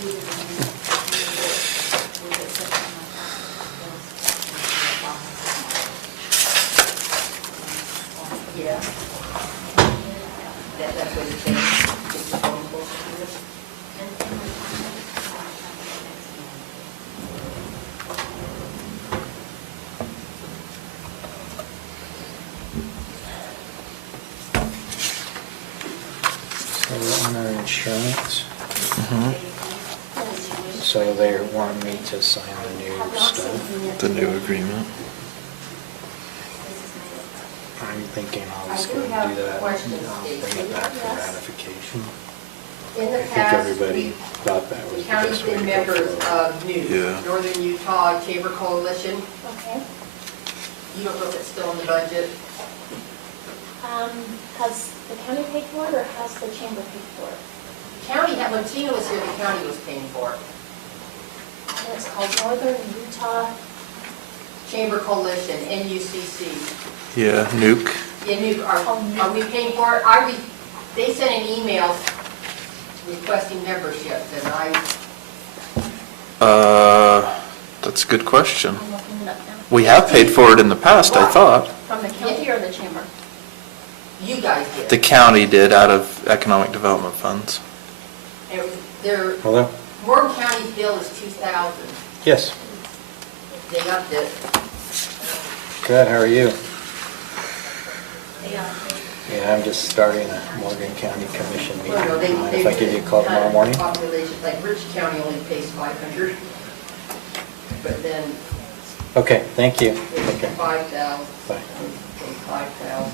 Yeah. That's what it's saying. It's a phone book. So on our insurance, so they want me to sign the new stuff. The new agreement. I'm thinking I'll just go and do that and I'll bring it back for ratification. In the I think past, everybody thought that was the the county's best way to been go members forward. of NEW, Yeah. Northern Utah Chamber Coalition. Okay. You don't know if it's still in the budget? Has the county paid for it or has the chamber paid for it? County, when Tina was here, the county was paying for it. And it's called Northern Utah. Chamber Coalition, NUCC. Yeah, nuke. Are we paying for it? They sent an email requesting membership, and That's a good question. I'm looking it up now. We have paid for it in the past, I thought. From the county or the chamber? you guys did. The county did out of economic development funds. And their, Hello? Morgan County's bill is $2,000. Yes. They got this. Good, how are you? Yeah. Yeah, I'm just starting a Morgan County Commission meeting. Well, no, Mind if I give you a call tomorrow morning? Population, like Rich County only pays 500, but then Okay, thank you. it's Okay. 5,000. Bye. Pay 5,000.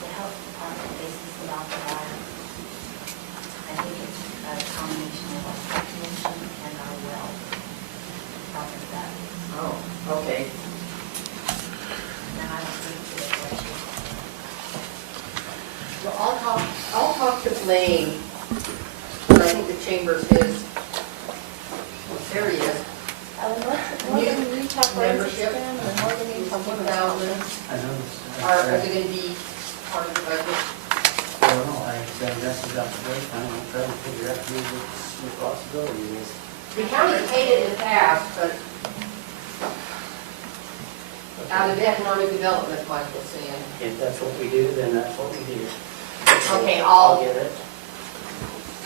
The health department bases it off of our, I think it's a combination of our population and our well. Property values. Oh, okay. Now, I don't think it's a question. Well, I'll talk to Blaine, but I think the chamber's his, there he is. Northern Utah Membership. Program and Northern Utah Women's 2,000. Conference. Are they going to be part of the budget? I don't know, I said that's about the break time, I'm trying to figure out whose responsibility it is. The county paid it in the past, but out of economic development, Mike was saying. If that's what we do, then that's what we do. Okay, I'll get it.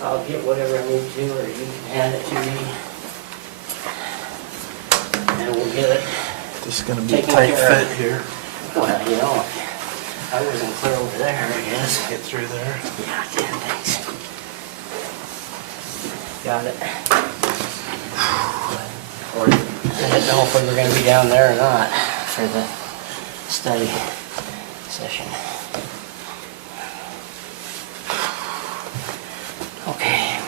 I'll get whatever I need to, or you can hand it to me. And we'll get it. This is gonna be a Taking tight care of fit here. Well, you know, I wasn't clear over there, I guess. Get through there. Yeah, I can, thanks. Got it. Or, I didn't know if we were gonna be down there or not for the study session. Okay.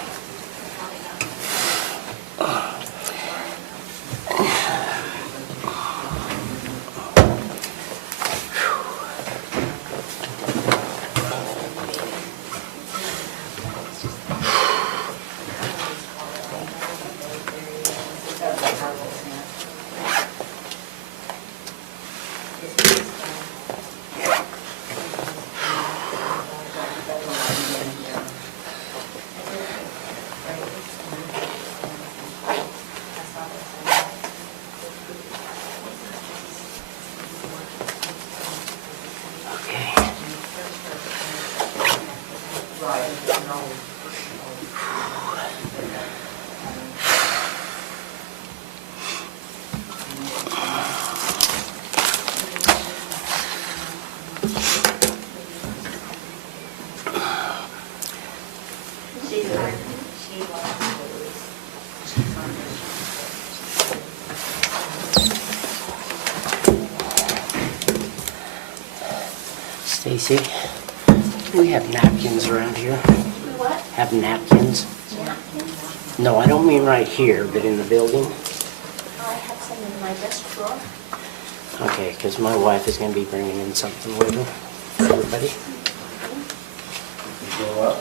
Okay. Right. She's our, she was. Stacy, do we have napkins around here? What? Have napkins? Napkins? No, I don't mean right here, but in the building. I have some in my desk drawer. Okay, because my wife is going to be bringing in something later for everybody. Go up.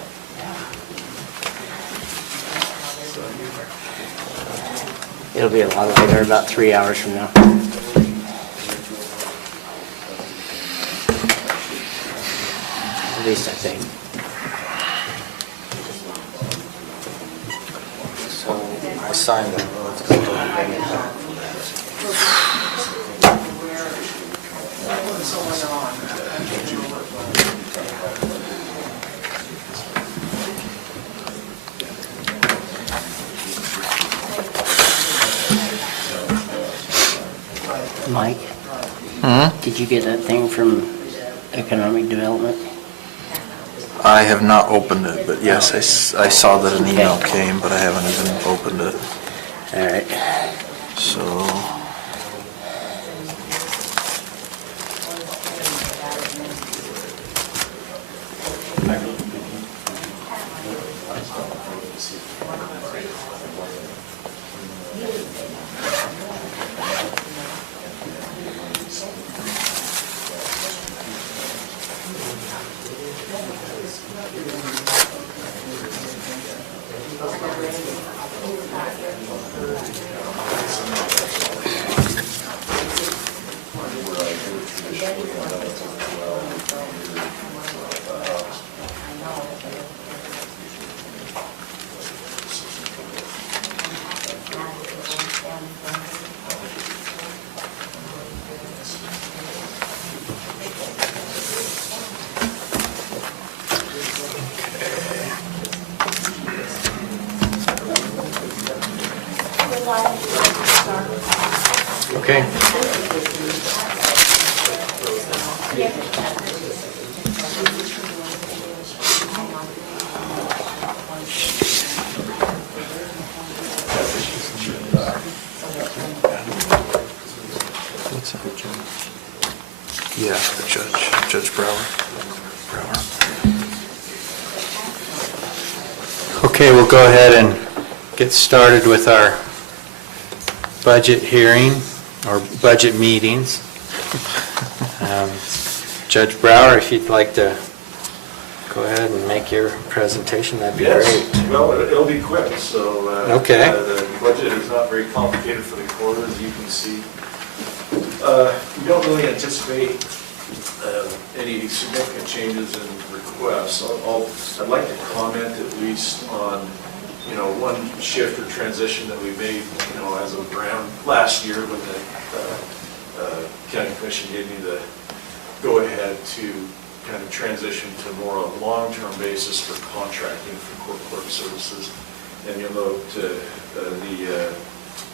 It'll be a lot later, about 3 hours from now. At least I think. I signed them. Mike, Hmm? did you get that thing from Economic Development? I have not opened it, but yes, I saw that an email came, but I haven't even opened it. All right. So, Okay. what's that? Yeah, the Judge Brower. Okay, we'll go ahead and get started with our budget hearing, or budget meetings. Judge Brower, if you'd like to go ahead and make your presentation, that'd be Yes, great. well, it'll be quick, so. Okay. The budget is not very complicated for the quarter, as you can see. We don't really anticipate any significant changes in requests. I'd like to comment at least on, one shift or transition that we made, as of around last year when the county commission gave me the go-ahead to kind of transition to more of a long-term basis for contracting for court clerk services. And you'll note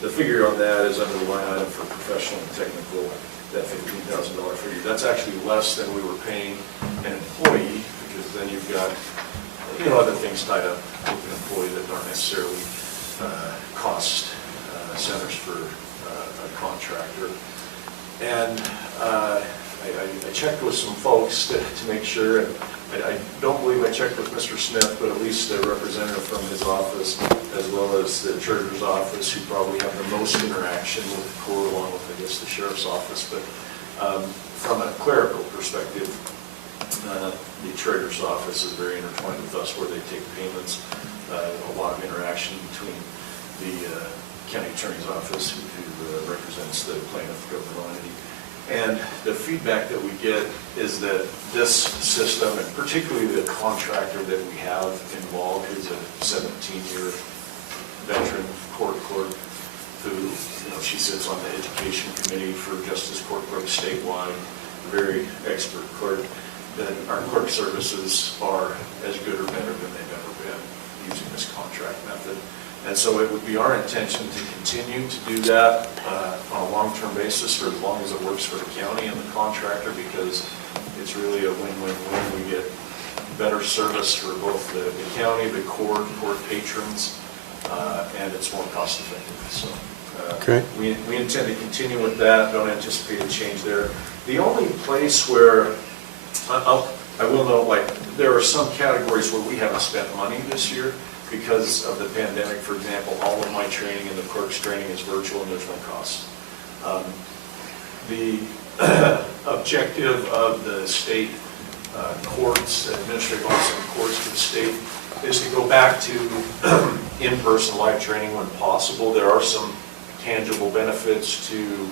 the figure on that is under the line item for professional and technical, that $15,000 figure. That's actually less than we were paying an employee, because then you've got, other things tied up with an employee that aren't necessarily cost centers for a contractor. And I checked with some folks to make sure, and I don't believe I checked with Mr. Smith, but at least a representative from his office, as well as the treasurer's office, who probably have the most interaction with the court, along with, I guess, the sheriff's office. But from a clerical perspective, the treasurer's office is very intertwined with us, where they take payments, a lot of interaction between the county attorney's office, who represents the plaintiff governmental entity. And the feedback that we get is that this system, and particularly the contractor that we have involved, who's a 17-year veteran court clerk, who, she sits on the education committee for Justice Court Clerk statewide, very expert clerk, that our clerk services are as good or better than they've ever been using this contract method. And so it would be our intention to continue to do that on a long-term basis for as long as it works for the county and the contractor, because it's really a win-win-win. We get better service for both the county, the court patrons, and it's more cost-effective. So we intend to continue with that. Don't anticipate a change there. The only place where I will note, there are some categories where we haven't spent money this year because of the pandemic. For example, all of my training and the clerk's training is virtual, and there's no cost. The objective of the state courts, administrative office of courts for the state, is to go back to in-person live training when possible. There are some tangible benefits to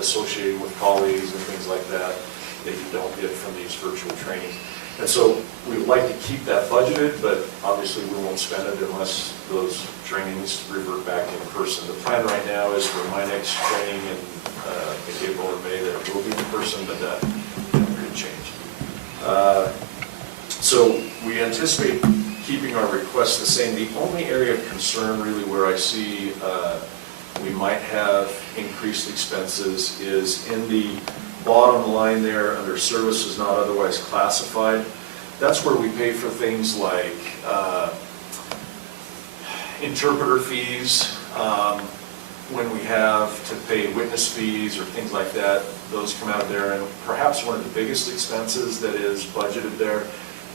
associated with colleagues and things like that that you don't get from these virtual trainings. And so we would like to keep that budgeted, but obviously we won't spend it unless those trainings revert back in person. The plan right now is for my next training in I think April or May, that it will be in person, but that could change. So we anticipate keeping our requests the same. The only area of concern really where I see we might have increased expenses is in the bottom line there under services not otherwise classified. That's where we pay for things like interpreter fees, when we have to pay witness fees or things like that, those come out of there. And perhaps one of the biggest expenses that is budgeted there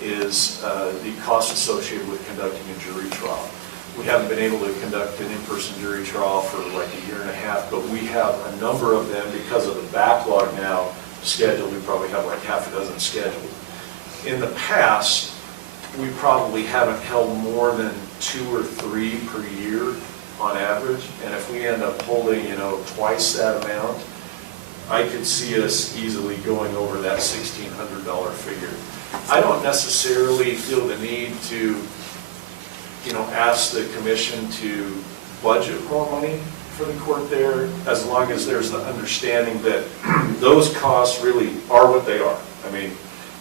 is the cost associated with conducting a jury trial. We haven't been able to conduct an in-person jury trial for like a year and a half, but we have a number of them because of the backlog now scheduled. We probably have like half a dozen scheduled. In the past, we probably haven't held more than 2 or 3 per year on average, and if we end up holding, twice that amount, I could see us easily going over that $1,600 figure. I don't necessarily feel the need to, ask the commission to budget more money for the court there, as long as there's the understanding that those costs really are what they are. I mean,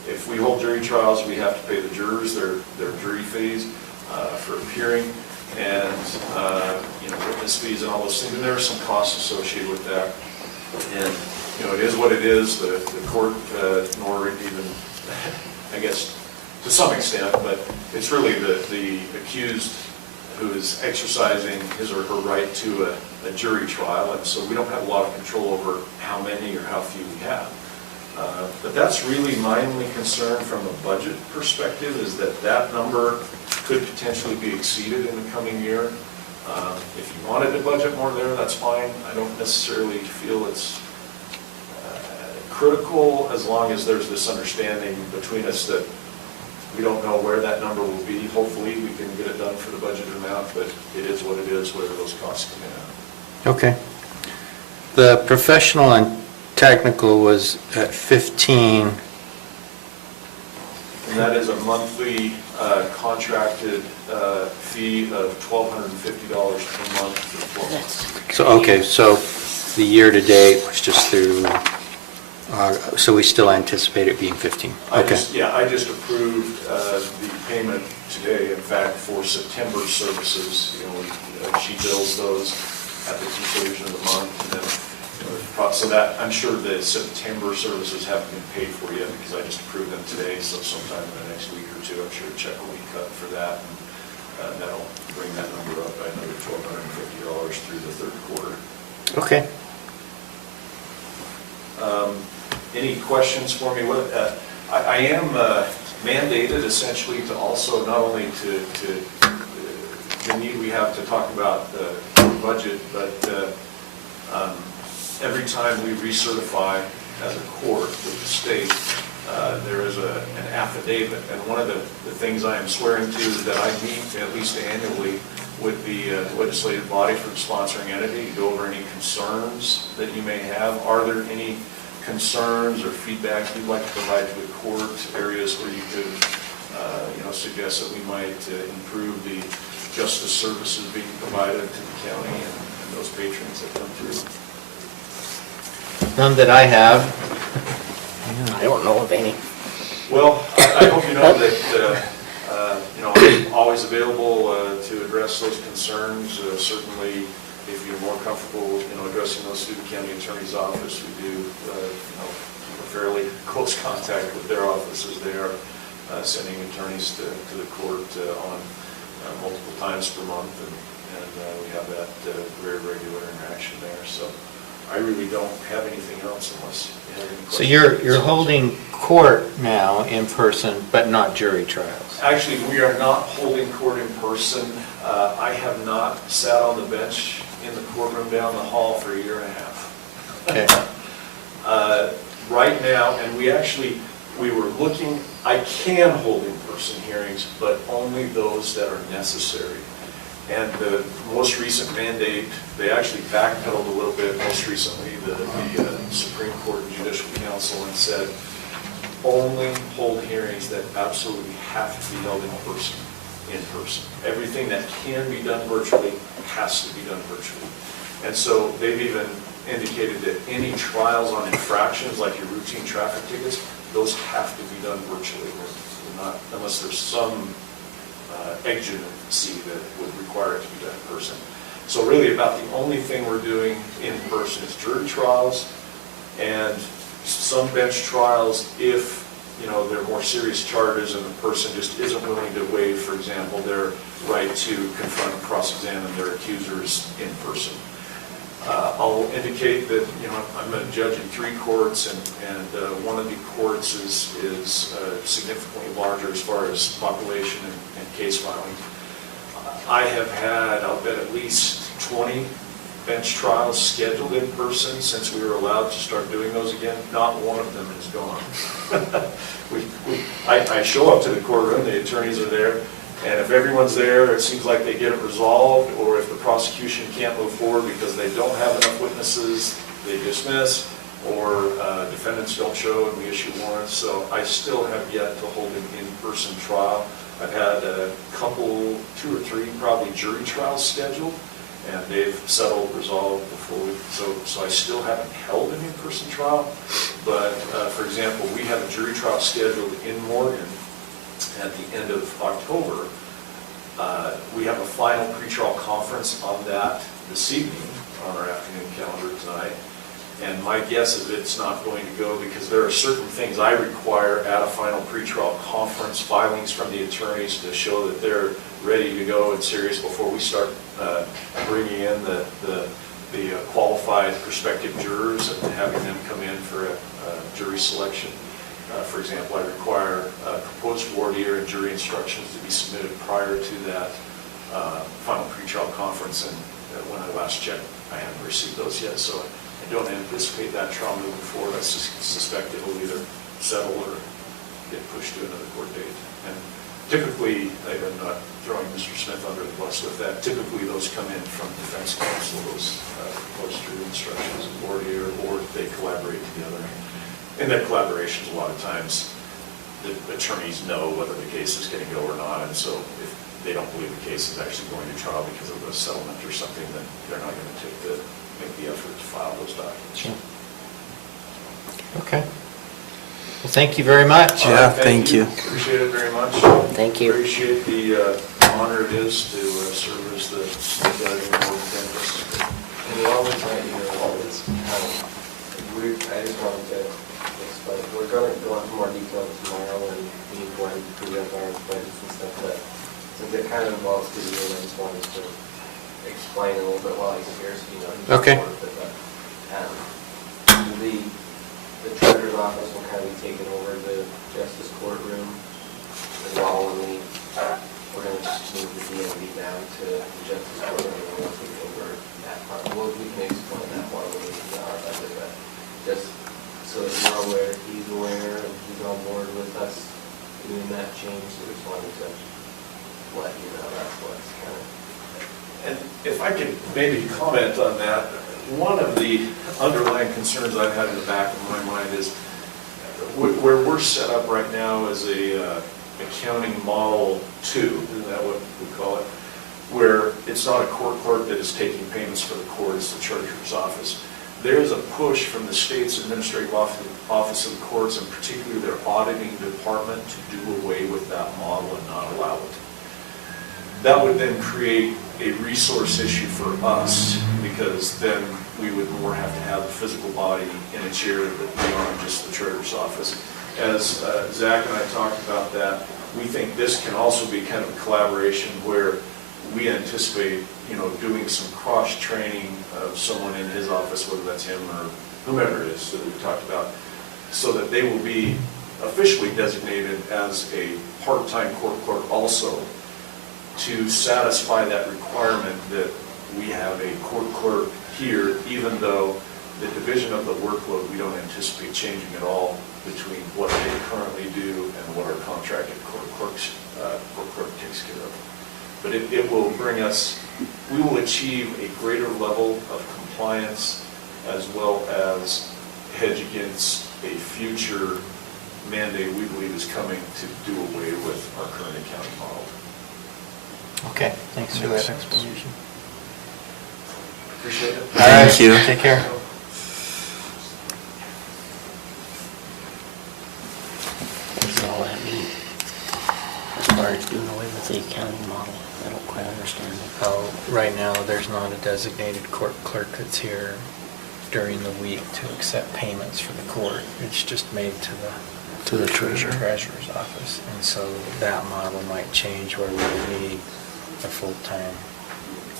if we hold jury trials, we have to pay the jurors their jury fees for appearing, and witness fees and all those things, and there are some costs associated with that. And it is what it is. The court, nor even, I guess, to some extent, but it's really the accused who is exercising his or her right to a jury trial, and so we don't have a lot of control over how many or how few we have. But that's really my only concern from a budget perspective, is that number could potentially be exceeded in the coming year. If you wanted to budget more there, that's fine. I don't necessarily feel it's critical, as long as there's this understanding between us that we don't know where that number will be. Hopefully we can get it done for the budgeted amount, but it is what it is, whatever those costs come in at. Okay. The professional and technical was at 15. And that is a monthly contracted fee of $1,250 per month for 12 months. So, okay, so the year-to-date was just through, so we still anticipate it being 15? Okay. I just approved the payment today, in fact, for September services. She bills those at the conclusion of the month, and then so that, I'm sure the September services haven't been paid for yet, because I just approved them today, so sometime in the next week or two, I'm sure a check will be cut for that, and that'll bring that number up by another $1,250 through the third quarter. Okay. Any questions for me? I am mandated essentially to also not only to the need we have to talk about the budget, but every time we recertify as a court with the state, there is an affidavit. And one of the things I am swearing to is that I meet at least annually with the legislative body for the sponsoring entity to go over any concerns that you may have. Are there any concerns or feedback you'd like to provide to the court, areas where you could suggest that we might improve the justice services being provided to the county and those patrons that come through? None that I have. I don't know of any. Well, I hope you know that I'm always available to address those concerns. Certainly, if you're more comfortable, addressing those through the county attorney's office, we do, keep a fairly close contact with their offices. They are sending attorneys to the court on multiple times per month, and we have that very regular interaction there. So I really don't have anything else unless you have any questions. So you're holding court now in person, but not jury trials? Actually, we are not holding court in person. I have not sat on the bench in the courtroom down the hall for a year and a half. Okay. Right now, and we were looking, I can hold in-person hearings, but only those that are necessary. And the most recent mandate, they actually backpedaled a little bit most recently, the Supreme Court and Judicial Council, and said only hold hearings that absolutely have to be held in person. Everything that can be done virtually has to be done virtually. And so they've even indicated that any trials on infractions, like your routine traffic tickets, those have to be done virtually. We're not, unless there's some exigency that would require it to be done in person. So really about the only thing we're doing in person is jury trials and some bench trials if, you know, there are more serious charges and the person just isn't willing to waive, for example, their right to confront and cross-examine their accusers in person. I'll indicate that, you know, I'm a judge in 3 courts, and one of the courts is significantly larger as far as population and case filing. I have had, I'll bet, at least 20 bench trials scheduled in person since we were allowed to start doing those again. Not one of them is gone. I show up to the courtroom, the attorneys are there, and if everyone's there, it seems like they get it resolved, or if the prosecution can't move forward because they don't have enough witnesses, they dismiss, or defendants don't show and we issue warrants. So I still have yet to hold an in-person trial. I've had a couple, 2 or 3 probably jury trials scheduled, and they've settled, resolved before so I still haven't held an in-person trial. But for example, we have a jury trial scheduled in Morgan at the end of October. We have a final pretrial conference on that this evening on our afternoon calendar tonight. And my guess is it's not going to go because there are certain things I require at a final pretrial conference, filings from the attorneys to show that they're ready to go and serious before we start bringing in the qualified prospective jurors and having them come in for a jury selection. For example, I require proposed voir dire and jury instructions to be submitted prior to that final pretrial conference, and when I last checked, I haven't received those yet, so I don't anticipate that trial moving forward. I suspect it will either settle or get pushed to another court date. And typically, I'm not throwing Mr. Smith under the bus with that, typically those come in from defense counsel, those proposed jury instructions and voir dire, or they collaborate together. In that collaborations, a lot of times, the attorneys know whether the case is going to go or not, and so if they don't believe the case is actually going to trial because of a settlement or something, then they're not going to make the effort to file those documents. Sure. Okay. Well, thank you very much. Yeah, thank you. Appreciate it very much. Thank you. Appreciate the honor it is to serve as the judge in the Board of Dentists. And the only time, you know, it's kind of weird, I just wanted to explain, we're going to go into more detail tomorrow and we go and present our budgets and stuff, but since it kind of involves the year, I just wanted to explain a little bit while he's here, so you know. he's Okay. part of it, but, the treasurer's office will kind of be taking over the justice courtroom as well, when we're going to just move the DMV down to the justice courtroom, and we'll take over that part. Well, we can explain that more when we get to our budget, but just so that you're aware, he's aware, and he's on board with us doing that change, so just wanted to let you know that's what's kind of. And if I could maybe comment on that, one of the underlying concerns I've had in the back of my mind is where we're set up right now as a accounting model 2, isn't that what we call it? Where it's not a court clerk that is taking payments for the court, it's the treasurer's office. There is a push from the state's administrative office of the courts, and particularly their auditing department, to do away with that model and not allow it. That would then create a resource issue for us, because then we would more have to have a physical body in a chair beyond just the treasurer's office. As Zach and I talked about that, we think this can also be kind of a collaboration where we anticipate, you know, doing some cross-training of someone in his office, whether that's him or whomever it is that we talked about, so that they will be officially designated as a part-time court clerk also, to satisfy that requirement that we have a court clerk here, even though the division of the workload we don't anticipate changing at all between what they currently do and what our contracted court clerk takes care of. But it will bring us, we will achieve a greater level of compliance as well as hedge against a future mandate, we believe, is coming to do away with our current accounting model. Okay, thanks for that explanation. Appreciate it. All right, Thank you. Take care. What's all that mean? As far as doing away with the accounting model, I don't quite understand it. Oh, right now, there's not a designated court clerk that's here during the week to accept payments for the court. It's just made to the treasurer's office. And so that model might change where we would need a full-time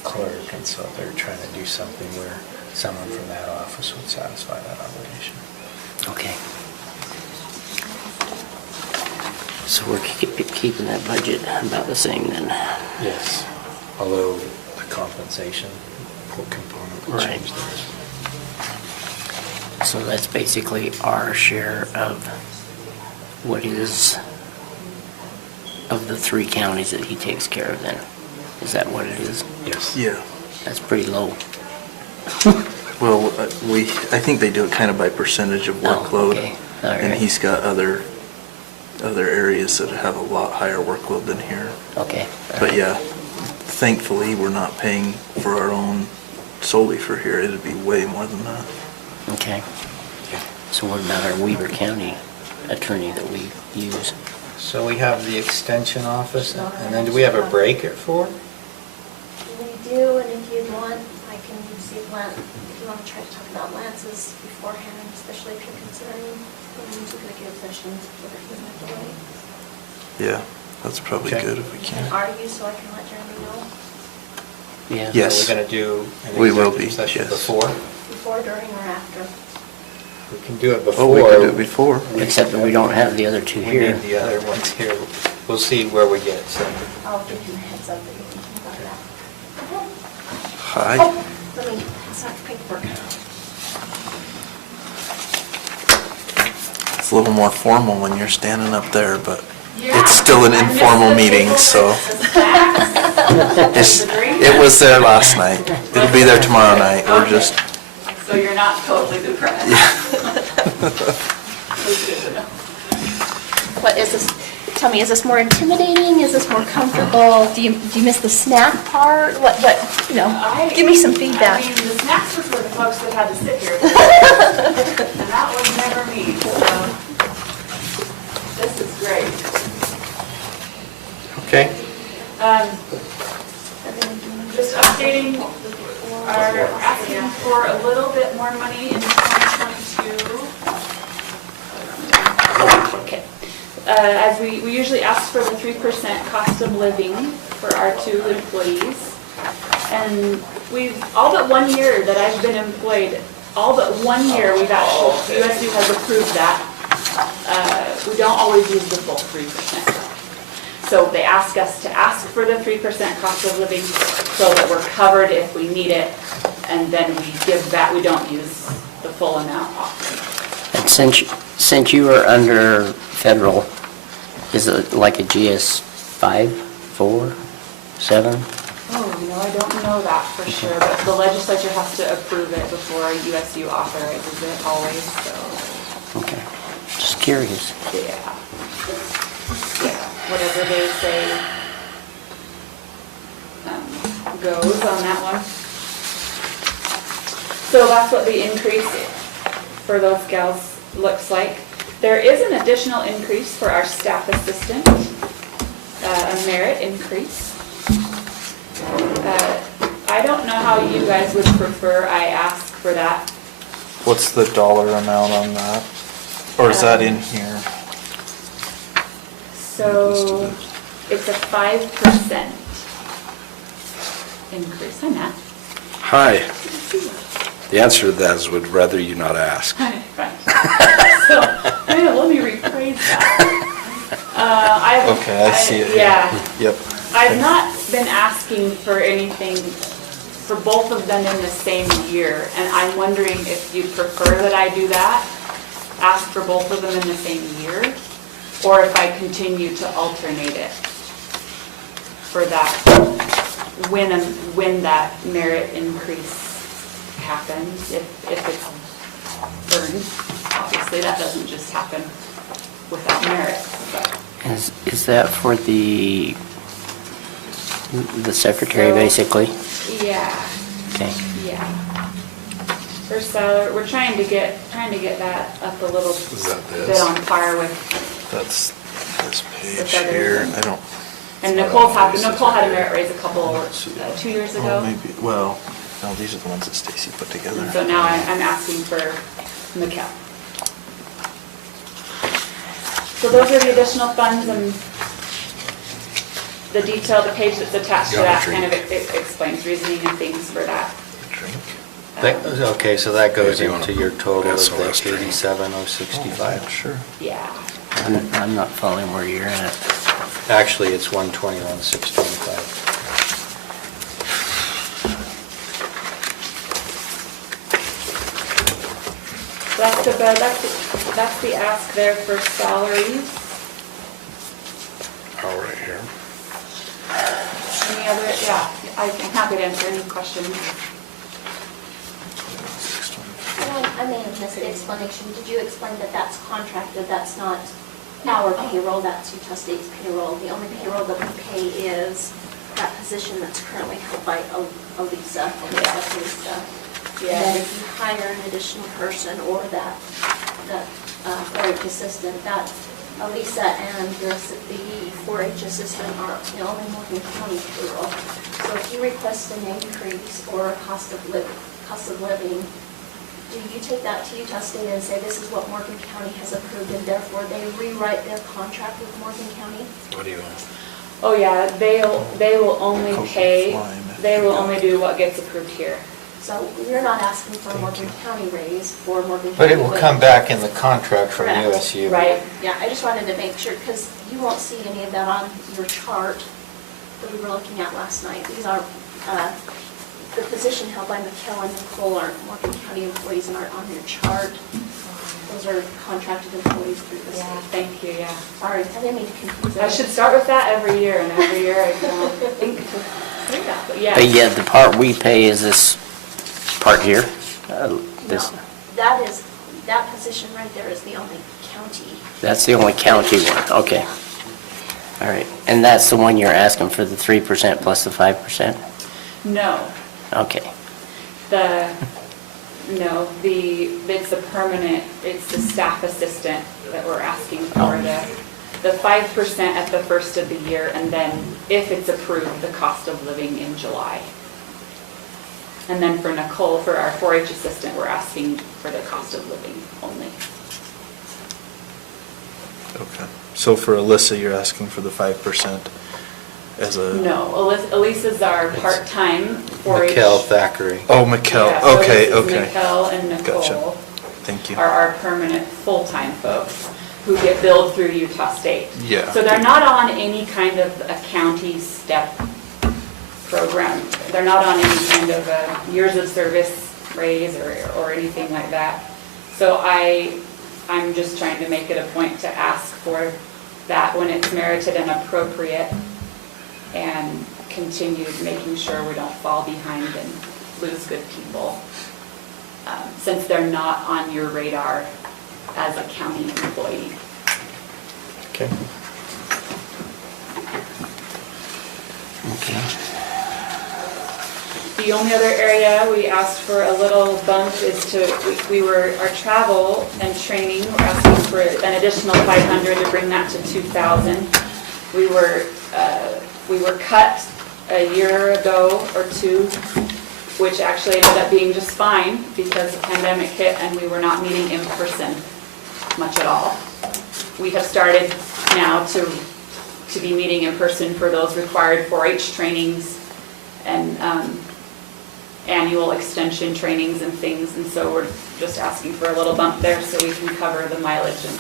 clerk. And so they're trying to do something where someone from that office would satisfy that obligation. Okay. So we're keeping that budget about the same then? Yes, although the compensation component will Right. change theirs. So that's basically our share of what is, of the 3 counties that he takes care of then? Is that what it is? Yes. Yeah. That's pretty low. Well, I think they do it kind of by percentage of Oh, workload. okay. All And right. he's got other areas that have a lot higher workload than here. Okay. But yeah, thankfully, we're not paying for our own solely for here. It'd be way more than that. Okay. So what about our Weaver County attorney that we use? So we have the extension office, and then do we have a break at 4? We do, and if you want, I can see if Lance, if you want to try to talk about Lance's beforehand, especially if you're considering going into executive sessions, so that he doesn't have to wait. Yeah, that's probably Okay. good if we And can. are you, so I can let Jeremy know Yeah. Yes. Are we going to do an We will executive be, session yes. before? before, during, or after? We can do it before. Oh, we could do it before. Except that we don't have the other 2 We here. need the other ones here. We'll see where we get, so. I'll give him a heads up that you're thinking about that. Okay. Hi. Oh, let me pass out the paperwork. It's a little more formal when you're standing up there, but it's still an informal meeting, so. It was there last night. It'll be there tomorrow night. We're just, So you're not totally depressed? What is this, tell me, is this more intimidating, is this more comfortable, do you miss the snack part, what, give me some feedback. I mean, the snacks were for the folks that had to sit here. And that was never me, so this is great. Okay. Just updating, are asking for a little bit more money in 2022. Okay. As we usually ask for the 3% cost of living for our 2 employees. And we've, all but 1 year that I've been employed, all but 1 year we've actually, USU has approved that. We don't always use the full 3%. So they ask us to ask for the 3% cost of living so that we're covered if we need it. And then we give back, we don't use the full amount often. And since you are under federal, is it like a GS 5, 4, 7? Oh, I don't know that for sure, but the legislature has to approve it before USU authorizes it always, so, Okay. Just curious. yeah. Yeah, whatever they say goes on that one. So that's what the increase for those gals looks like. There is an additional increase for our staff assistant, a merit increase. I don't know how you guys would prefer I ask for that. what's the dollar amount on that? Or is that in here? So it's a 5% increase. Hi, Matt. Hi. The answer to that is would rather you not ask. Hi, right. So, let me rephrase that. Okay, I see it here. Yeah. Yep. I've not been asking for anything for both of them in the same year, and I'm wondering if you prefer that I do that, ask for both of them in the same year, or if I continue to alternate it for that, when that merit increase happens, if it's earned. Obviously, that doesn't just happen without merit. Is that for the secretary, So- basically? Yeah, Okay. yeah. Her salary, we're trying to get that up a little Is that this? bit on par with, That's this page With other- here. I don't. and Nicole had a merit raise a couple, 2 years Oh, ago. maybe, well, no, these are the ones that Stacy put together. And so now I'm asking for McKell. So those are the additional funds, and the detail, the page that's attached to Got a that kind of drink. explains reasoning and things for that. Drink. Okay, so that goes Yeah, do you into wanna your total pass of the the last drink? 87,065. Sure. Yeah. I'm not following where you're at. Actually, it's 121,625. That's the ask there for salaries. Oh, right here. Any other, yeah, I'm happy to answer any questions. I may have missed the explanation. Did you explain that that's contracted, that's not our payroll, that's Utah State's payroll? The only payroll that we pay is that position that's currently held by Elisa. And then if you hire an additional person or that 4-H assistant, that Elisa and the 4-H assistant are the only Morgan County payroll. So if you request an increase or a cost of living, do you take that to Utah State and say, this is what Morgan County has approved, and therefore they rewrite their contract with Morgan County? What do you want? Oh, yeah, they will only Coke pay, and wine. they will only do what gets approved here. So you're not asking for a Morgan County raise for Morgan County. But it will come back in the contract from Correct. USU. Right. Yeah, I just wanted to make sure, because you won't see any of that on your chart that we were looking at last night. These are, the position held by McKell and Nicole aren't Morgan County employees and aren't on your chart. Those are contracted employees through the Yeah, state. thank you, yeah. Sorry, I didn't mean to confuse I should start with that every year, and every year I don't think to say that, but yeah. But yet, the part we pay is this part here? This, No, that position right there is the only county. that's the only county one, okay. All right, and that's the one you're asking for the 3% plus the 5%? No, Okay. it's the permanent, it's the staff assistant that we're asking for, Oh. the 5% at the first of the year, and then if it's approved, the cost of living in July. And then for Nicole, for our 4-H assistant, we're asking for the cost of living only. Okay. So for Alyssa, you're asking for the 5% as a. No, Elisa's our part-time 4-H. Mikkel Thackeray. Oh, McKell. Yeah, so Okay, this is okay. Mikkel and Nicole. Gotcha. Thank you. Are our permanent full-time folks who get billed through Utah State. Yeah. So they're not on any kind of a county step program. They're not on any kind of a years of service raise or anything like that. So I'm just trying to make it a point to ask for that when it's merited and appropriate, and continue making sure we don't fall behind and lose good people, since they're not on your radar as a county employee. Okay. Okay. The only other area we asked for a little bump is our travel and training, we're asking for an additional 500 to bring that to 2,000. We were cut a year ago or two, which actually ended up being just fine because the pandemic hit and we were not meeting in person much at all. We have started now to be meeting in person for those required 4-H trainings and annual extension trainings and things, and so we're just asking for a little bump there so we can cover the mileage and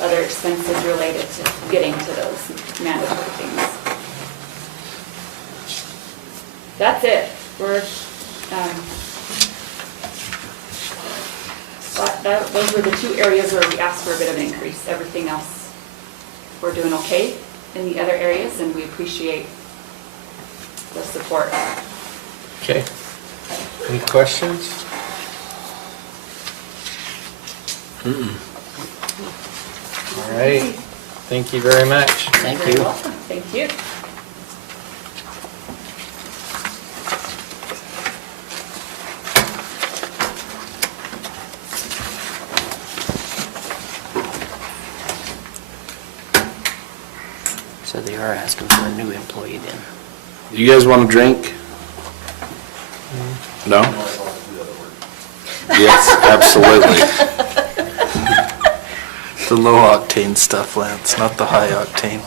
other expenses related to getting to those mandatory things. That's it. Those were the two areas where we asked for a bit of an increase. Everything else, we're doing okay in the other areas, and we appreciate the support. Okay. Any questions? All right, thank you very much. Thank You're you. welcome. Thank you. So they are asking for a new employee then. You guys want a drink? No? Yes, absolutely. The low octane stuff, Lance, not the high octane.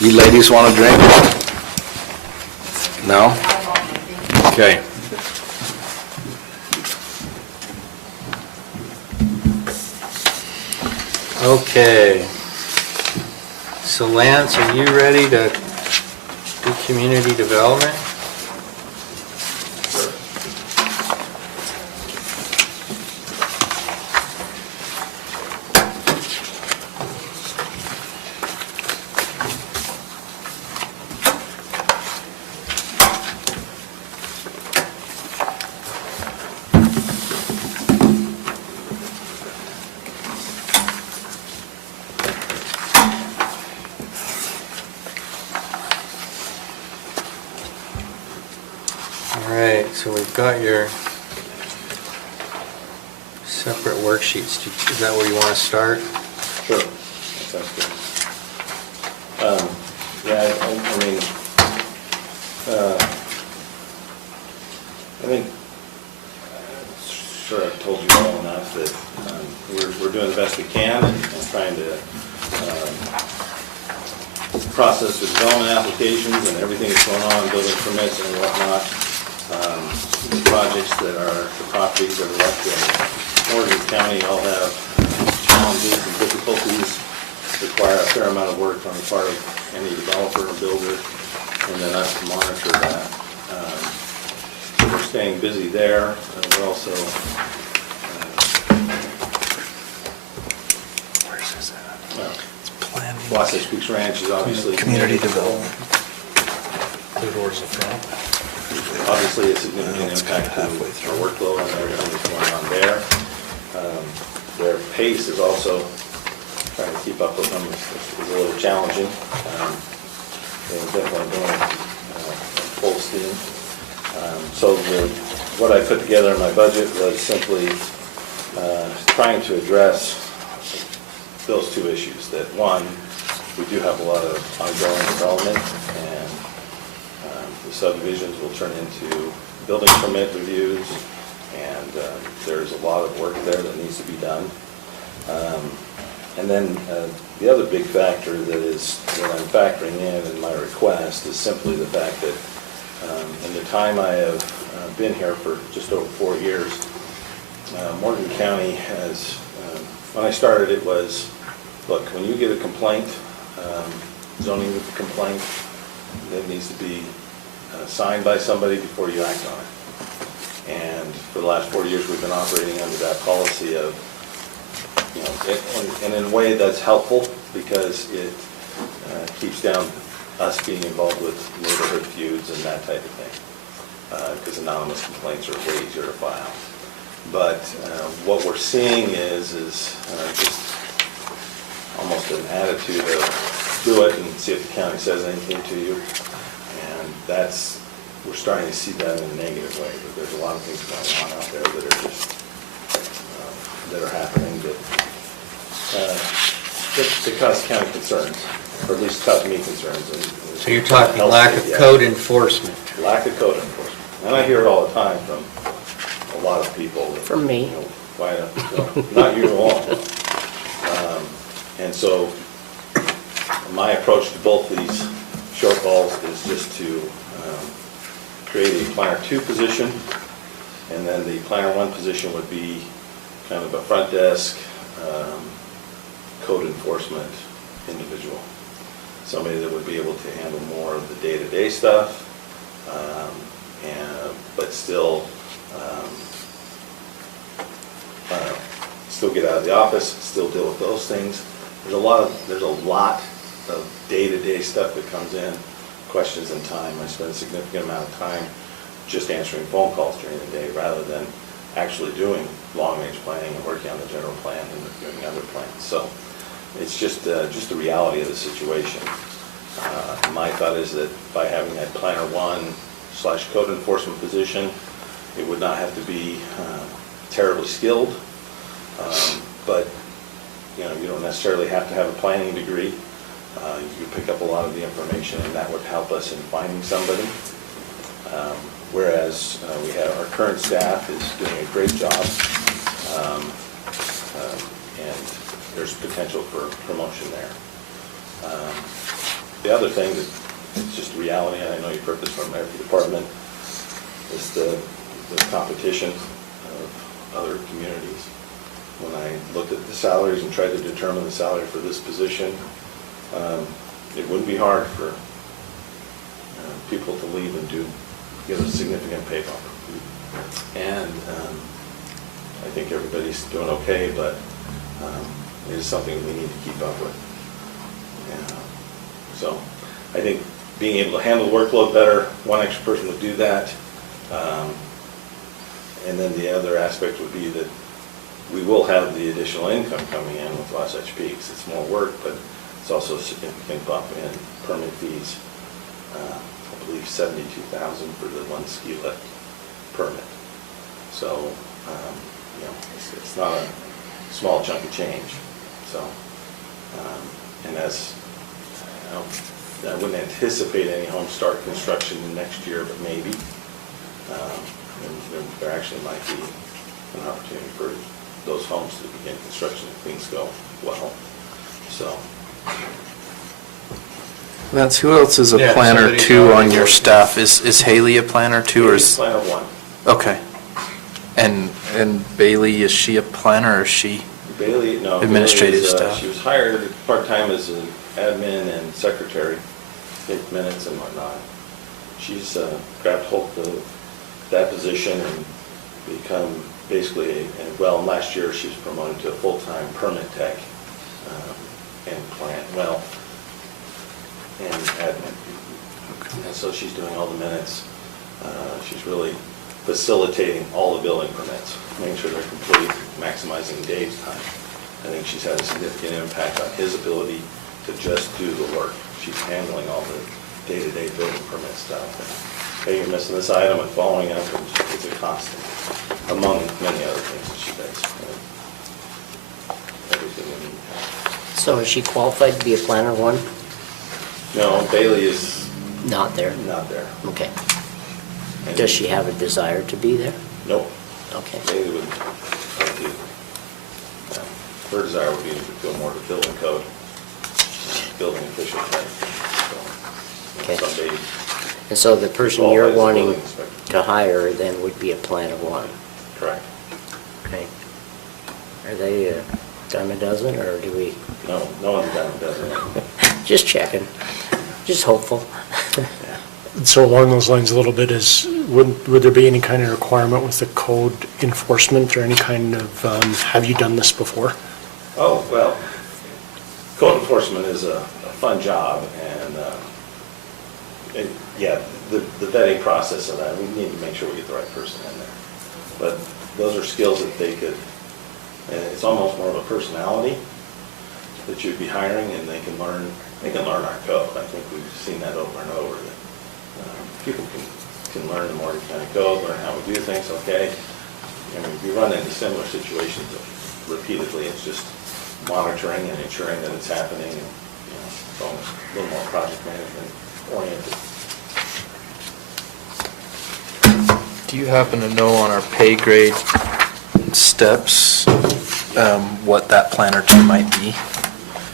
You ladies want a drink? No? Okay. Okay. So Lance, are you ready to do community development? All right, so we've got your separate worksheets. Is that where you want to start? Sure, that sounds good. Yeah, I think, sure I've told you well enough that we're doing the best we can and trying to process the development applications and everything that's going on, building permits and whatnot. The projects that are, the properties that are left in Morgan County all have challenges and difficulties, require a fair amount of work on the part of any developer or builder, and then us to monitor that. So we're staying busy there. We're also Where's this at? It's planning. Wasatch Peaks Ranch is obviously Community development. obviously a significant impact to our workload and everything that's going on there. Their pace is also, trying to keep up with them is a little challenging. They're definitely going full steam. So what I put together in my budget was simply trying to address those two issues. That one, we do have a lot of ongoing development, and the subdivisions will turn into building permit reviews, and there's a lot of work there that needs to be done. And then the other big factor that I'm factoring in my request is simply the fact that in the time I have been here for just over 4 years, Morgan County has, when I started it was, look, when you get a complaint, zoning complaint, it needs to be signed by somebody before you act on it. And for the last 4 years, we've been operating under that policy of, and in a way that's helpful because it keeps down us being involved with neighborhood feuds and that type of thing. Because anonymous complaints are way easier to file. But what we're seeing is just almost an attitude of do it and see if the county says anything to you. And we're starting to see that in a negative way. But there's a lot of things going on out there that are just, that are happening that cause county concerns, or at least cause me concerns. So you're talking lack of code enforcement. Lack of code enforcement. And I hear it all the time from a lot of people. From me. Why not you alone. And so my approach to both these shortfalls is just to create a planner 2 position, and then the planner 1 position would be kind of a front desk code enforcement individual. Somebody that would be able to handle more of the day-to-day stuff, but still get out of the office, still deal with those things. There's a lot of day-to-day stuff that comes in, questions and time. I spend a significant amount of time just answering phone calls during the day rather than actually doing long-range planning and working on the general plan and doing other plans. So it's just the reality of the situation. My thought is that by having that planner 1/code enforcement position, it would not have to be terribly skilled, but you don't necessarily have to have a planning degree. You pick up a lot of the information, and that would help us in finding somebody. Whereas we have our current staff is doing a great job, and there's potential for promotion there. The other thing that it's just reality, and I know you've heard this from every department, is the competition of other communities. When I looked at the salaries and tried to determine the salary for this position, it wouldn't be hard for people to leave and get a significant pay bump. And I think everybody's doing okay, but it is something we need to keep up with. So I think being able to handle the workload better, one extra person would do that. And then the other aspect would be that we will have the additional income coming in with Wasatch Peaks. It's more work, but it's also a significant bump in permit fees. I believe $72,000 for the one ski lift permit. So, it's not a small chunk of change. So, and as I wouldn't anticipate any home start construction next year, but maybe. And there actually might be an opportunity for those homes to begin construction if things go well. So. Vance, who else is a Yeah, planner somebody's 2 on already your working. staff? Is Haley a planner 2 or Haley's is? planner 1. Okay. And Bailey, is she a planner or is she? Bailey, no. Administrative Bailey is, staff. She was hired part-time as an admin and secretary, take minutes and whatnot. She's grabbed hold of that position and become basically, last year she was promoted to a full-time permit tech and and admin. And so she's doing all the minutes. She's really facilitating all the building permits, making sure they're complete, maximizing Dave's time. I think she's had a significant impact on his ability to just do the work. She's handling all the day-to-day building permit stuff. And, hey, you're missing this item and following up, and it's a constant, among many other things that she does. Everything we need. So is she qualified to be a planner 1? No, Bailey is Not there? not there. Okay. And- Does she have a desire to be there? Nope. Okay. Bailey would like to, her desire would be to go more to building code, building official type. So, Okay. someday And so the person qualified you're as a wanting building inspector. to hire then would be a planner 1? Correct. Okay. Are they a dime a dozen, or do we, No one's done it, doesn't it? just checking, just hopeful? So along those lines a little bit is, would there be any kind of requirement with the code enforcement or any kind of, have you done this before? Oh, well, code enforcement is a fun job, and, the vetting process of that, we need to make sure we get the right person in there. But those are skills that they could, and it's almost more of a personality that you'd be hiring, and they can learn our code. I think we've seen that over and over, that people can learn the Morgan County code, learn how we do things, okay? I mean, we run into similar situations repeatedly. It's just monitoring and ensuring that it's happening, and, it's almost a little more project management oriented. Do you happen to know on our pay grade steps, what that planner 2 might be?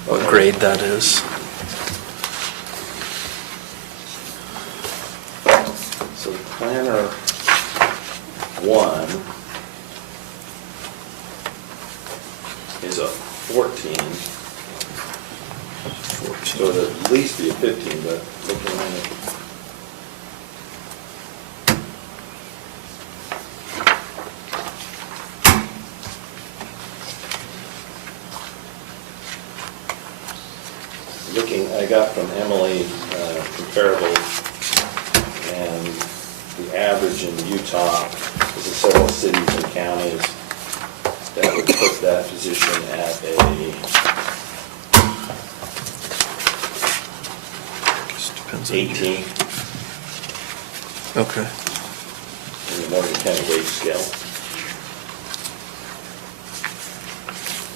What grade that is? So planner 1 is a 14. So it'd at least be a 15, but looking at it. I got from Emily comparables, and the average in Utah, this is several cities and counties, that would put that position at a Just depends on 18 Okay. in the Morgan County wage scale.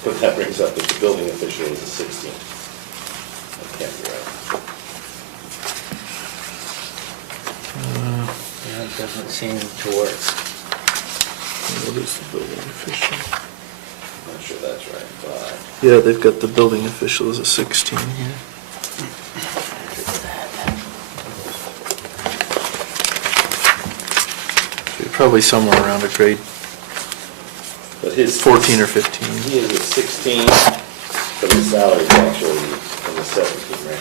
But that brings up that the building official is a 16. That can't be right. Yeah, it doesn't seem to work. What is the building official? I'm not sure that's right, but Yeah, they've got the building official as a 16 here. So you're probably somewhere around a grade but his 14 or 15. He is a 16, but his salary is actually in the 17 range.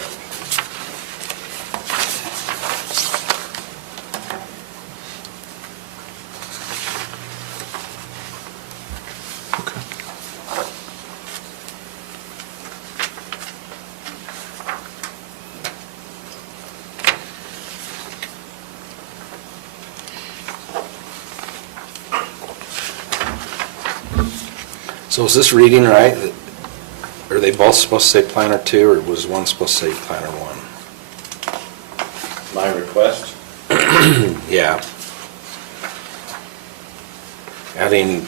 Okay. So is this reading right? Are they both supposed to say planner 2, or was one supposed to say planner 1? My request, Yeah. Adding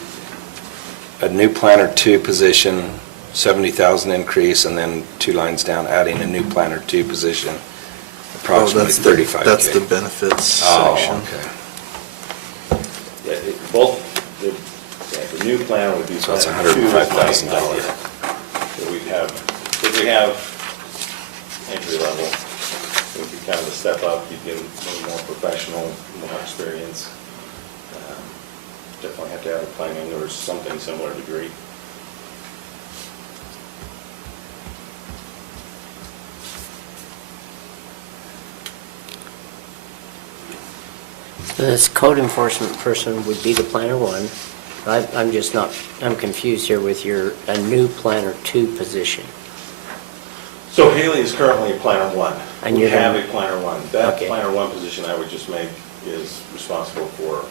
a new planner 2 position, 70,000 increase, and then 2 lines down, adding a new planner 2 position, approximately 35K. That's the benefits section. Oh, okay. yeah, the new planner would be. So that's planner 2 is my $105,000. idea. So we'd have, if we have entry level, it would be kind of a step up, you'd get a little more professional, more experience. Definitely have to have a planning or something similar degree. This code enforcement person would be the planner 1. I'm just not, I'm confused here with a new planner 2 position. So Haley is currently a planner 1. And We you're have gonna- a planner 1. That Okay. planner 1 position I would just make is responsible for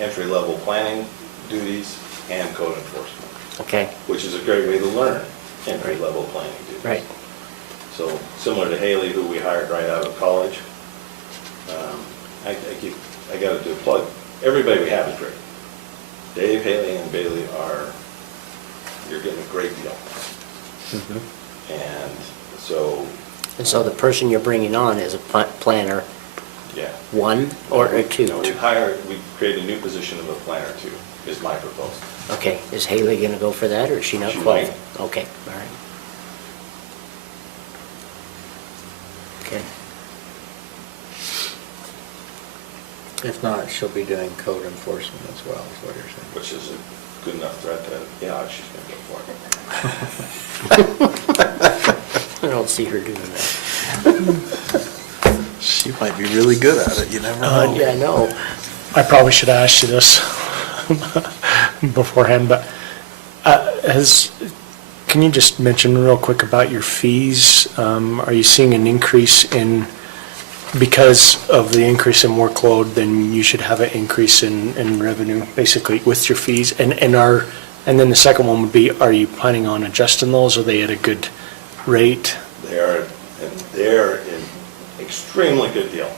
entry-level planning duties and code enforcement, Okay, which is a great way to learn entry-level planning duties. right. So similar to Haley, who we hired right out of college, I got to do a plug. Everybody we have is great. Dave, Haley, and Bailey you're getting a great deal. Mhm. And And so the person you're bringing on is a planner yeah. 1 or a 2? No, we create a new position of a planner 2, is my proposal. Okay, is Haley going to go for that, or is she not She qualified? might. Okay, all right. Okay. If not, she'll be doing code enforcement as well, is what you're saying. Which is a good enough threat that, yeah, she's going to go for it. I don't see her doing that. She might be really good at it, you never know. Yeah, I know. I probably should have asked you this beforehand, but can you just mention real quick about your fees? Are you seeing an increase because of the increase in workload, then you should have an increase in revenue, basically, with your fees? And then the second one would be, are you planning on adjusting those? Are they at a good rate? They're an extremely good deal.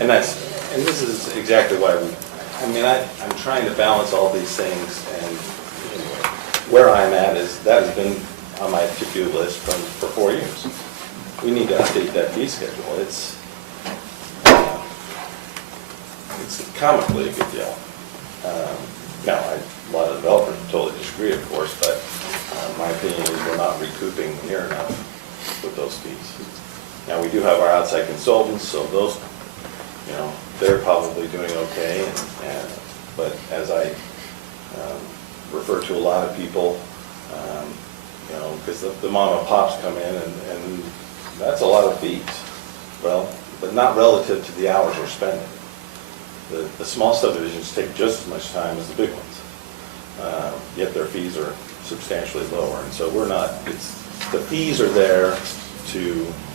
And this is exactly why I'm trying to balance all these things, and anyway, where I'm at is, that has been on my to-do list for 4 years. We need to update that fee schedule. It's comically a good deal. Now, a lot of developers totally disagree, of course, but my opinion is we're not recouping near enough with those fees. Now, we do have our outside consultants, so those, they're probably doing okay, but as I refer to a lot of people, because the mom and pops come in, and that's a lot of fees. Well, but not relative to the hours we're spending. The small subdivisions take just as much time as the big ones, yet their fees are substantially lower. And so the fees are there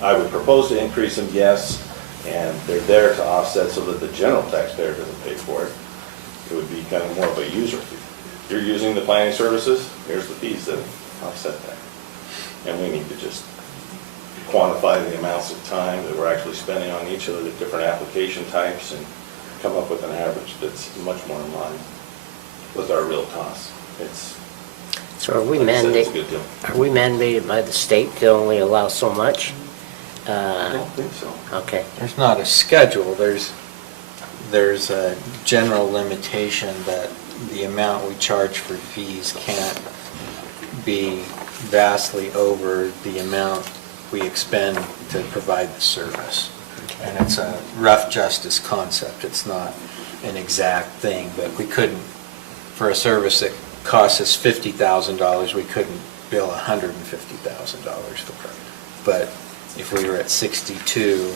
I would propose to increase them, yes, And they're there to offset so that the general taxpayer doesn't pay for it. It would be kind of more of a user fee. You're using the planning services, here's the fees that offset that. And we need to just quantify the amounts of time that we're actually spending on each of the different application types and come up with an average that's much more in line with our real costs. It's, So are we like I said, it's a good deal. mandated by the state to only allow so much? I don't think so. Okay. There's not a schedule, there's a general limitation that the amount we charge for fees can't be vastly over the amount we expend to provide the service. And it's a rough justice concept, it's not an exact thing, but we couldn't, for a service that costs us $50,000, we couldn't bill $150,000 for it. But if we were at 62,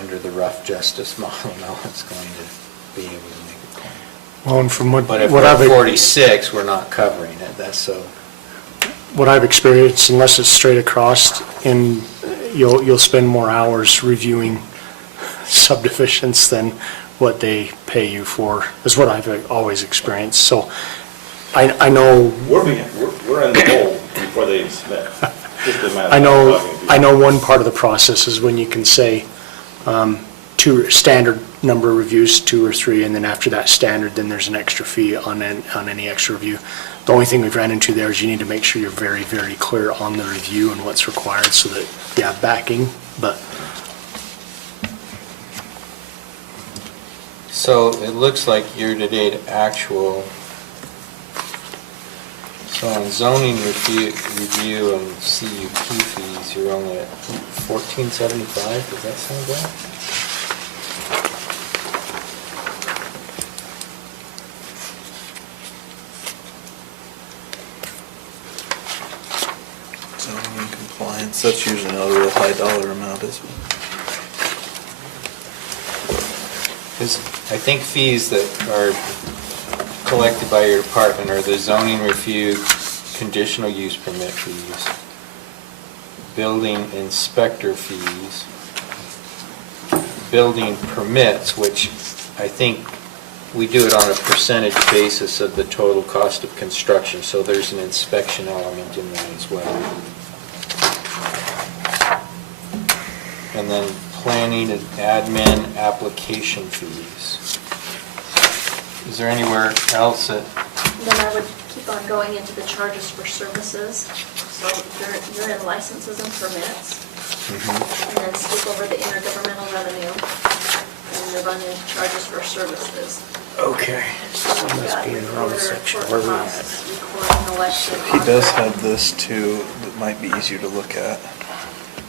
under the rough justice model, no one's going to be able to make a claim. Well, and from But if what we're I've, at 46, we're not covering it, that's so. what I've experienced, unless it's straight across, and you'll spend more hours reviewing subdivisions than what they pay you for, is what I've always experienced. So I know, We're in the hole before they even submit. Just a matter of talking to I know one part of the process is when you can say, two standard number of reviews, 2 or 3, and then after that standard, then there's an extra fee on any extra review. The only thing we've ran into there is you need to make sure you're very, very clear on the review and what's required so that you have backing, but So it looks like year-to-date actual, so on zoning review and CUP fees, you're only at $14.75, does that sound right? Zoning and compliance, that's usually not a real high dollar amount, is it? Because I think fees that are collected by your department are the zoning review, conditional use permit fees, building inspector fees, building permits, which I think we do it on a percentage basis of the total cost of construction, so there's an inspection element in that as well. And then planning and admin application fees. Is there anywhere else that, Then I would keep on going into the charges for services. So you're in licenses and permits. And then skip over the intergovernmental revenue and move on into charges for services. Okay. So it must be in the wrong section. Where we at? Recording, election. He does have this too, that might be easier to look at,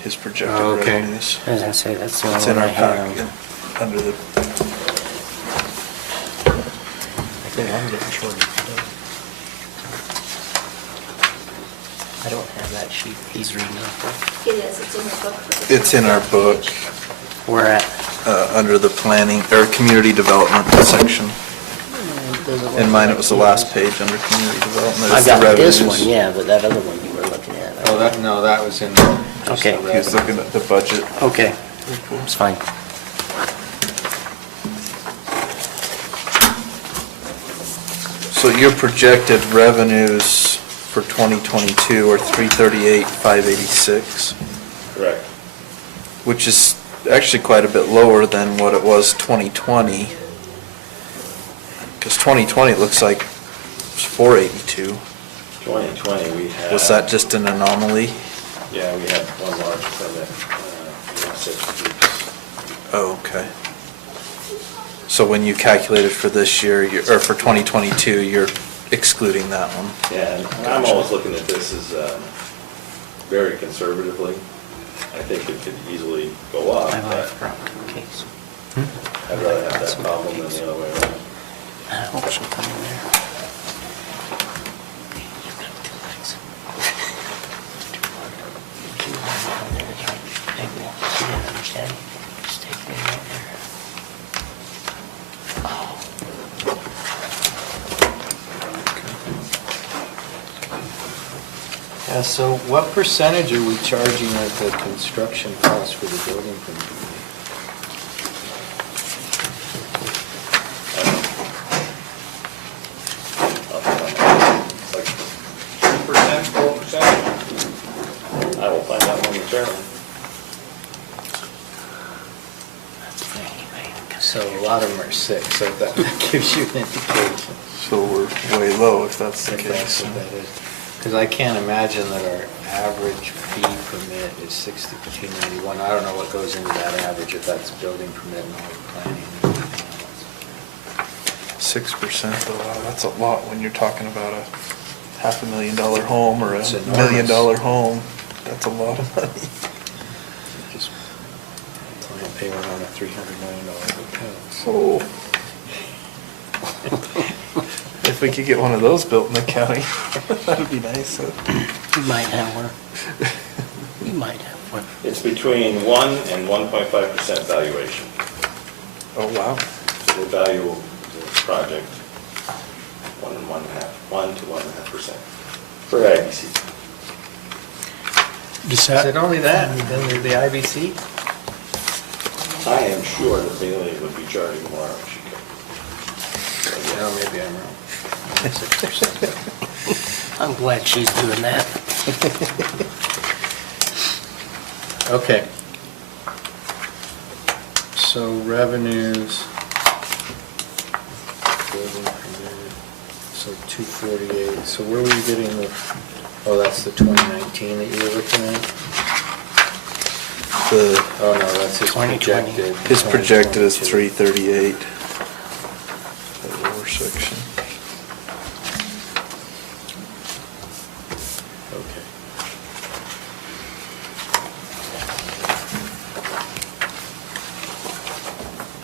his projected Oh, okay. revenues. I was gonna say, that's the It's only in one our I packet, have. under the, I think I'm getting shorted today. I don't have that sheet he's reading off of. It is, it's in your book. but it's in our book, Where at? under the planning, or community development section. In mine, it was the last page under community development. I It's the got this revenues. one, yeah, but that other one you were looking at. oh, that was in the. just Okay. the He was revenue. looking at the budget. Okay, it's fine. So your projected revenues for 2022 are 338,586, Correct. which is actually quite a bit lower than what it was 2020. Because 2020 looks like it's 482. 2020, we had. Was that just an anomaly? Yeah, we had one large permit, not 6 weeks. Oh, okay. So when you calculated for this year, or for 2022, you're excluding that one? Yeah, and I'm always looking at this as very conservatively. I think it could easily go up, I but brought a case. I'd rather have that problem than the other way around. I hope she'll come in there. She didn't understand. Just take me right there. Yeah, so what percentage are we charging of the construction cost for the building permit? Chairman. So a lot of them are sick, so that gives you an indication. So we're way low if that's the If that's case. what that is. Because I can't imagine that our average fee permit is 6291. I don't know what goes into that average, if that's building permit and all the planning and everything else. 6% though, wow, that's a lot when you're talking about a $500,000 home or a It's $1 enormous. million home. That's a lot of money. Just client payment on a $300 million hotel. Oh. If we could get one of those built in the county, that'd be nice. You might have one. You might have one. It's between 1 and 1.5% valuation. Oh, wow. So they value the project 1 to 1.5% for IBC. Does Is that, it only that, then the IBC? I am sure that Bailey would be charging more if she could. Oh, maybe I'm wrong. 6%. I'm glad she's doing that. Okay. So revenues. Building permit, so 248. So where were you getting the, oh, that's the 2019 that you were looking at? Oh, no, that's his 2020. projected. His projected is 2022. 338. That lower section. Okay.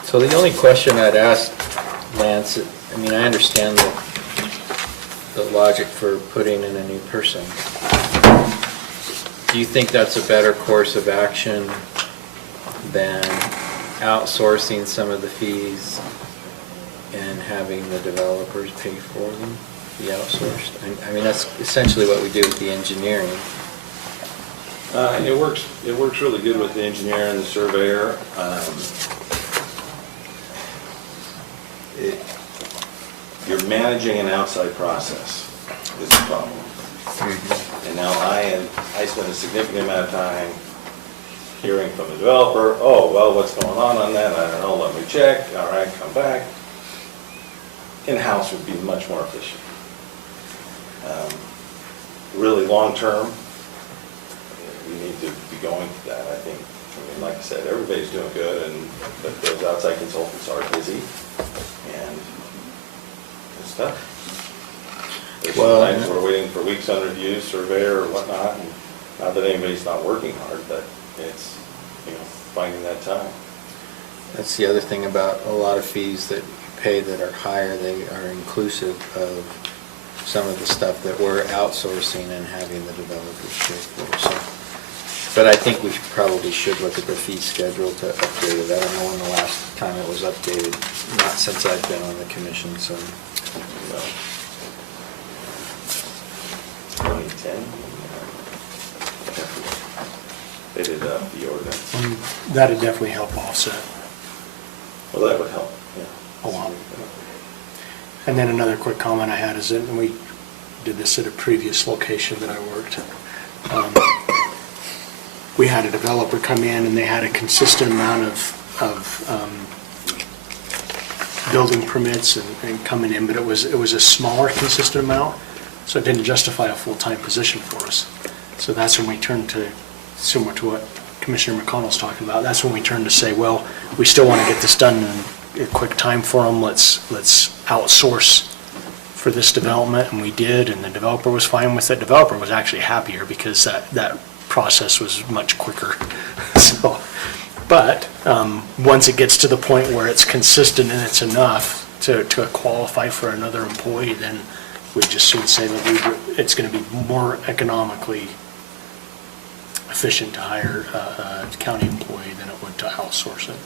So the only question I'd ask, Lance, I mean, I understand the logic for putting in a new person. Do you think that's a better course of action than outsourcing some of the fees and having the developers pay for them, be outsourced? I mean, that's essentially what we do with the engineering. It works really good with the engineer and the surveyor. You're managing an outside process is the problem. And now I spend a significant amount of time hearing from the developer, oh, well, what's going on that? I don't know, let me check, all right, come back. In-house would be much more efficient. Really long-term, we need to be going to that, I think. I mean, like I said, everybody's doing good, but those outside consultants are busy, and it's tough. There's Well, sometimes we're waiting for weeks on reviews, surveyor or whatnot, and not that anybody's not working hard, but it's, finding that time. That's the other thing about a lot of fees that you pay that are higher, they are inclusive of some of the stuff that we're outsourcing and having the developers pay for. So, but I think we probably should look at the fee schedule to update it. I don't know when the last time it was updated, not since I've been on the commission, so. 2010. They did the ordinance. that'd definitely help offset Well, that would help, yeah. a lot. And then another quick comment I had is that, and we did this at a previous location that I worked, we had a developer come in and they had a consistent amount of building permits and coming in, but it was a smaller consistent amount, so it didn't justify a full-time position for us. So that's when we turned to, similar to what Commissioner McConnell's talking about, that's when we turned to say, well, we still want to get this done in a quick time for them, let's outsource for this development, and we did, and the developer was fine with it. Developer was actually happier because that process was much quicker. So, but once it gets to the point where it's consistent and it's enough to qualify for another employee, then we just soon say that it's going to be more economically efficient to hire a county employee than it would to outsource it.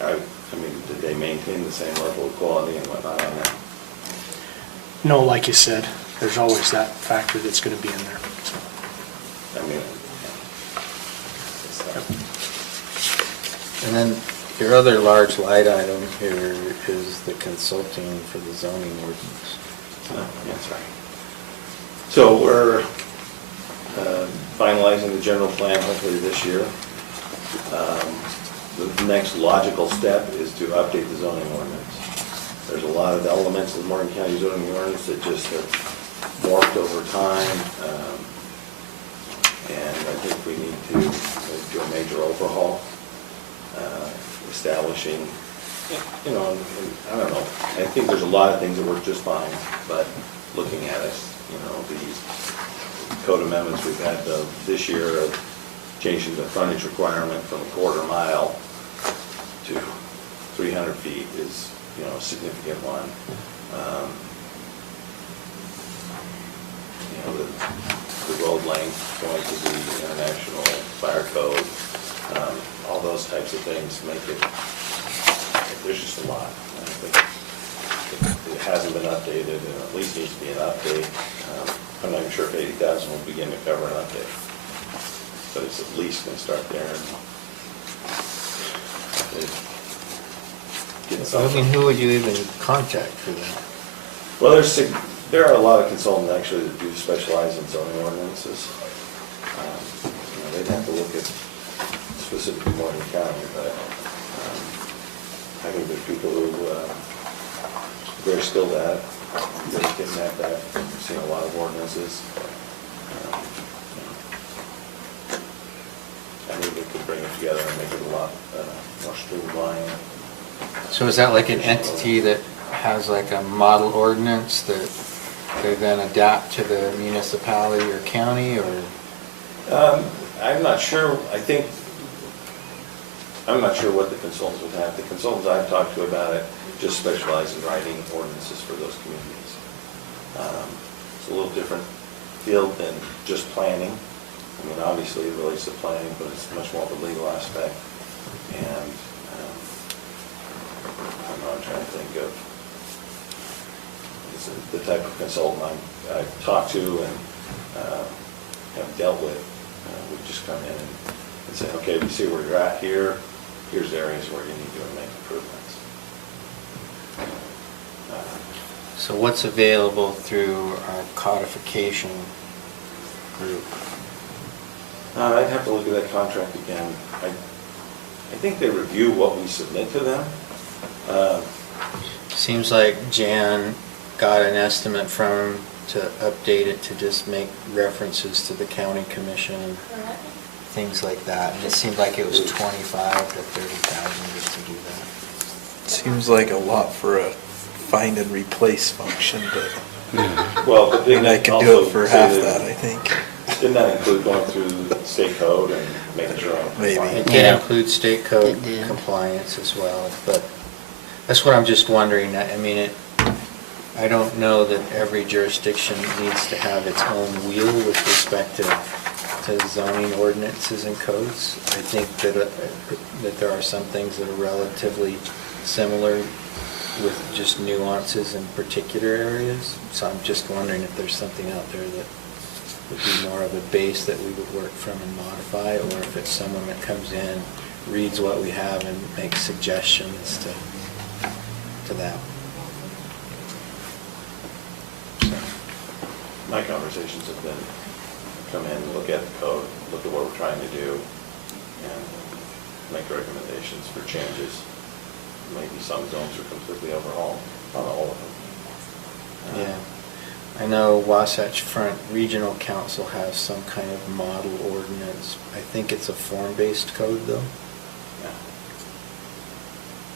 I mean, did they maintain the same level of quality and whatnot on that? No, like you said, there's always that factor that's going to be in there. So, I mean, it's And then your other large light item here is the consulting for the zoning ordinance. that's right. So finalizing the general plan hopefully this year. The next logical step is to update the zoning ordinance. There's a lot of elements of the Morgan County zoning ordinance that just have morphed over time. And I think we need to do a major overhaul, establishing, you know, and I don't know, I think there's a lot of things that work just fine, but looking at it, you know, the code amendments we've had this year of changing the frontage requirement from a quarter mile to 300 feet is, you know, a significant one. You know, the road length going to the international fire code, all those types of things make it, there's just a lot. I think it hasn't been updated, and at least needs to be an update. I'm not even sure if 80,000 will begin to cover an update, but it's at least going to start there. And get So, I mean, who would you even contact for that? Well, there are a lot of consultants actually that do specialize in zoning ordinances. You know, they'd have to look at specifically Morgan County, but I think there's people who are very skilled at it, very getting at that. I've seen a lot of ordinances. You know, I think they could bring it together and make it a lot more streamlined. So is that like an entity that has like a model ordinance that they then adapt to the municipality or county, or? I'm not sure. I'm not sure what the consultants would have. The consultants I've talked to about it just specialize in writing ordinances for those communities. It's a little different field than just planning. I mean, obviously it relates to planning, but it's much more of a legal aspect. And I don't know, I'm trying to think of the type of consultant I've talked to and have dealt with. Would just come in and say, okay, we see where you're at here. Here's areas where you need to make improvements. So what's available through our codification group? I'd have to look at that contract again. I think they review what we submit to them. Seems like Jan got an estimate from him to update it to just make references to the county commission, things like that. And it seemed like it was 25 to 30,000 just to do that. Seems like a lot for a find and replace function, but Well, but I mean, I could do it for half that, I think. Didn't that include going through the state code and making sure? Maybe. It did Yeah. include state code It did. compliance as well, but that's what I'm just wondering. I mean, I don't know that every jurisdiction needs to have its own wheel with respect to zoning ordinances and codes. I think that there are some things that are relatively similar with just nuances in particular areas. So I'm just wondering if there's something out there that would be more of a base that we would work from and modify, or if it's someone that comes in, reads what we have and makes suggestions to that. So. My conversations have been, come in, look at the code, look at what we're trying to do, and make recommendations for changes. Maybe some zones are completely overhauled, not all of them. Yeah, I know Wasatch Front Regional Council has some kind of model ordinance. I think it's a form-based code, though. Yeah.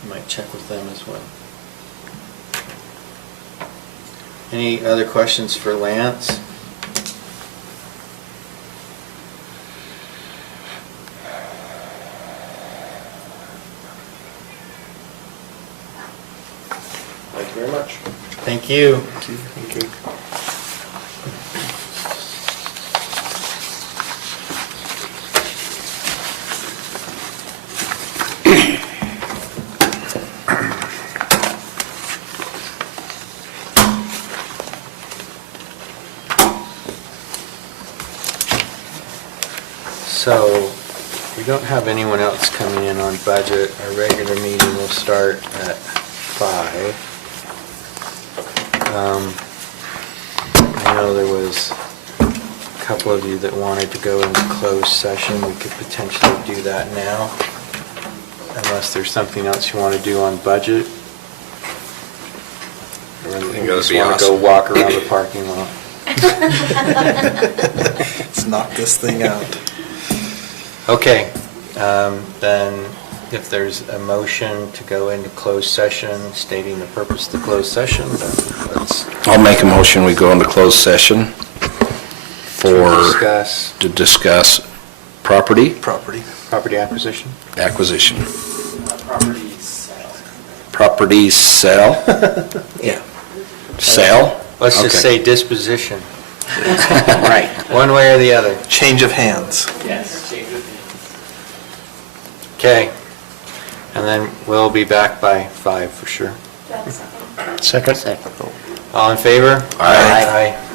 You might check with them as well. Any other questions for Lance? Thank you very much. Thank you. Thank you. So, we don't have anyone else coming in on budget. Our regular meeting will start at 5. I know there was a couple of you that wanted to go into closed session. We could potentially do that now, unless there's something else you want to do on budget. Or think you that'd just be want to go awesome. walk around the parking lot. Let's knock this thing out. Okay, then if there's a motion to go into closed session stating the purpose of the closed session, then let's I'll make a motion, we go into closed session discuss to discuss property property acquisition. acquisition. Property sale. Property sale? Yeah. Sale? Let's just Okay. say disposition, Right. one way or the other. Change of hands. Yes. Okay, and then we'll be back by 5 for sure. That's Second? Second. All in favor? Aye. Aye.